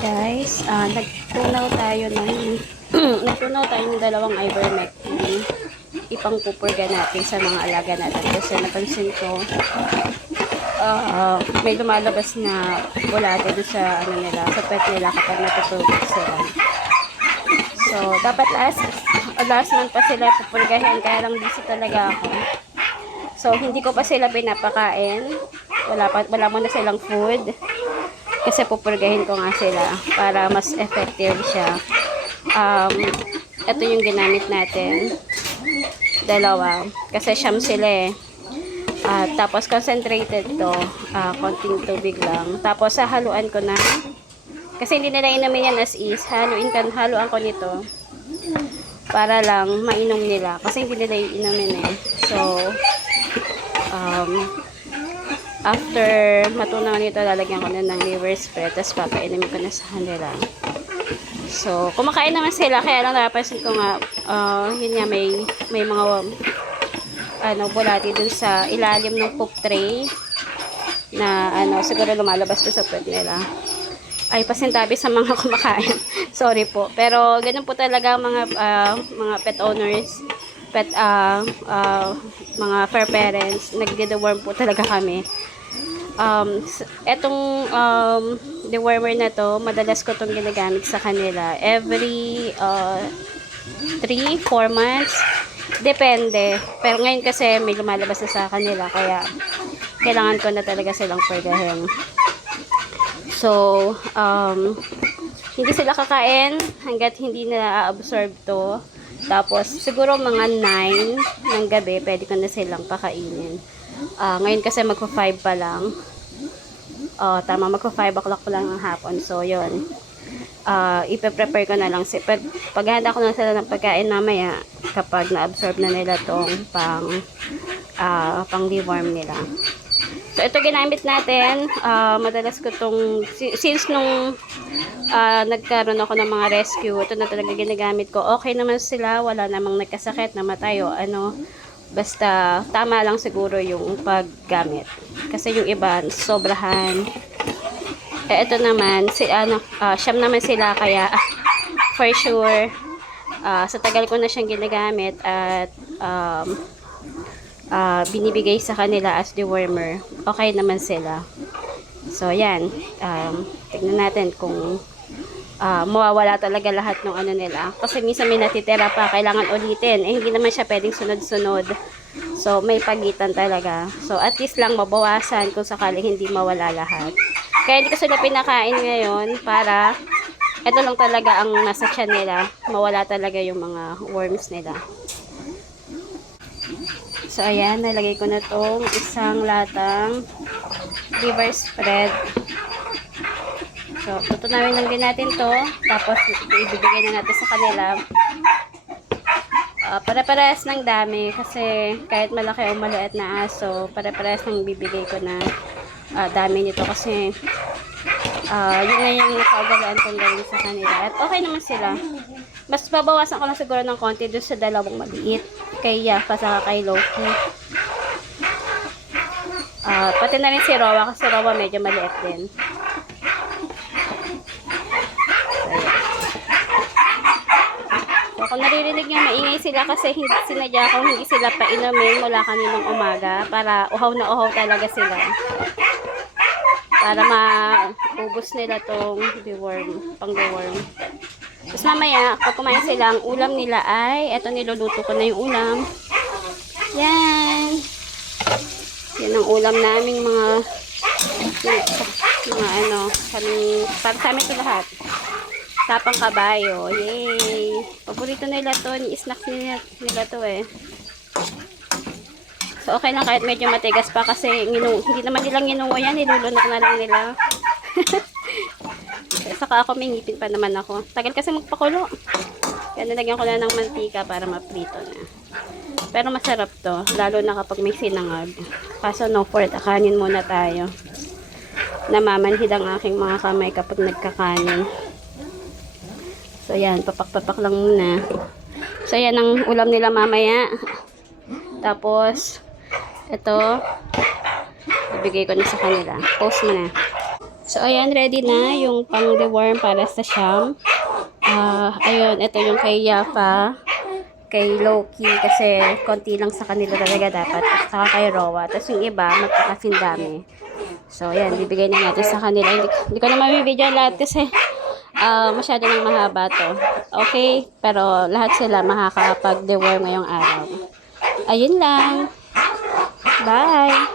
Guys, nagtunaw tayo ng nagtunaw tayo ng dalawang ivermectin. Ipangpupurga natin sa mga alaga natin kasi napansin ko may lumalabas na bulate doon sa ano nila, sa pet nila kapag natutulog sila. So, dapat last month pa sila pupurgahin, kaya lang busy talaga ako. So, hindi ko pa sila pinapakain. Wala mo na silang food. Kasi pupurgahin ko nga sila para mas effective siya. Ito yung ginamit natin. Dalawa. Kasi siyam sila eh. Tapos concentrated to. Konting tubig lang. Tapos haluan ko na. Kasi hindi nila inumin yan as is. Haluan ko nito. Para lang mainom nila. Kasi hindi nila inumin eh. So, after matunaw nito, lalagyan ko na ng liver spread, tapos papainumin ko na sa kanila. So, kumakain naman sila, kaya lang napapansin ko nga, yun nga, may mga bulati dun sa ilalim ng poop tray na siguro lumalabas dun sa puwet nila. Ay, pasintabi sa mga kumakain. Sorry po. Pero, ganun po talaga mga pet owners, mga fur parents, nagde-deworm po talaga kami. Etong dewormer na to, madalas ko itong ginagamit sa kanila. Every 3-4 months. Depende. Pero ngayon kasi may lumalabas na sa kanila, kaya kailangan ko na talaga silang purgahin. So, hindi sila kakain hanggat hindi na absorb to. Tapos, siguro mga 9 ng gabi, pwede ko na silang pakainin. Ngayon kasi magpa-5 pa lang. Tama, magpa-5 o'clock pa lang ng hapon. So, yun. Ipe-prepare ko na lang. Paghahanda ko na sila ng pagkain mamaya kapag na-absorb na nila tong pang-deworm nila. So, ito ginamit natin. Madalas ko tong, since nung nagkaroon ako ng mga rescue, ito na talaga ginagamit ko. Okay naman sila, wala namang nagkasakit, namatay o ano. Basta tama lang siguro yung paggamit. Kasi yung iba, sobrahan. Ito naman, siyam naman sila, kaya for sure, sa tagal ko na siyang ginagamit at binibigay sa kanila as dewormer, okay naman sila. So, yan. Tignan natin kung mawawala talaga lahat ng nila. Kasi minsan may natitira pa, kailangan ulitin. Eh, hindi naman siya pwedeng sunod-sunod. So, may pagitan talaga. So, at least lang mabawasan kung sakaling hindi mawala lahat. Kaya hindi ko sila pinakain ngayon para ito lang talaga ang nasa tiyan nila. Mawala talaga yung mga worms nila. So, ayan. Nalagay ko na tong isang latang liver spread. So, tutunawin lang din natin to. Tapos, ibibigay na natin sa kanila. Pare-parehas ng dami. Kasi, kahit malaki o maliit na aso, pare-parehas ng bibigay ko na dami nito. Kasi, yun na yung nakagalaan kong gawin sa kanila. At okay naman sila. Mas babawasan ko lang siguro ng konti doon sa dalawang maliit. Kay Yafa saka kay Loki. Pati na rin si Rowa. Kasi Rowa medyo maliit din. Kung naririnig nyo, maingay sila kasi sinadya ko hindi sila painumin mula kaninang umaga para uhaw na uhaw talaga sila. Para maubos nila tong pang-deworm. Tapos mamaya, pag kumain sila, ang ulam nila ay, eto niluluto ko na yung ulam. Yan. Yan ang ulam naming para sa amin ito lahat. Tapang kabayo. Yay! Paborito nila to. Ni-snacks nila to eh. So, okay lang kahit medyo matigas pa kasi hindi naman nilang ginungo yan. Nilulunok na lang nila. Saka ako may ngipin pa naman ako. Tagal kasi magpakulo. Kaya nilagyan ko na ng mantika para maprito na. Pero masarap to. Lalo na kapag may sinangag. Kaso no fault. Kanin muna tayo. Namamanhid ang aking mga kamay kapag nagkakanin. So, yan. Papak-papak lang muna. So, yan ang ulam nila mamaya. Tapos, ito, ibigay ko na sa kanila. Post mo na. So, ayan, ready na yung pang-deworm para sa Sham. Ayun, ito yung kay Yafa, kay Loki, kasi konti lang sa kanila talaga dapat. At saka kay Rowa. Tapos yung iba, magkakasing dami. So, ayan, bibigay na natin sa kanila. Hindi ko na mabibidyo lahat kasi masyado nang mahaba to. Okay? Pero lahat sila makakapag-deworm ngayong araw. Ayun lang. Bye!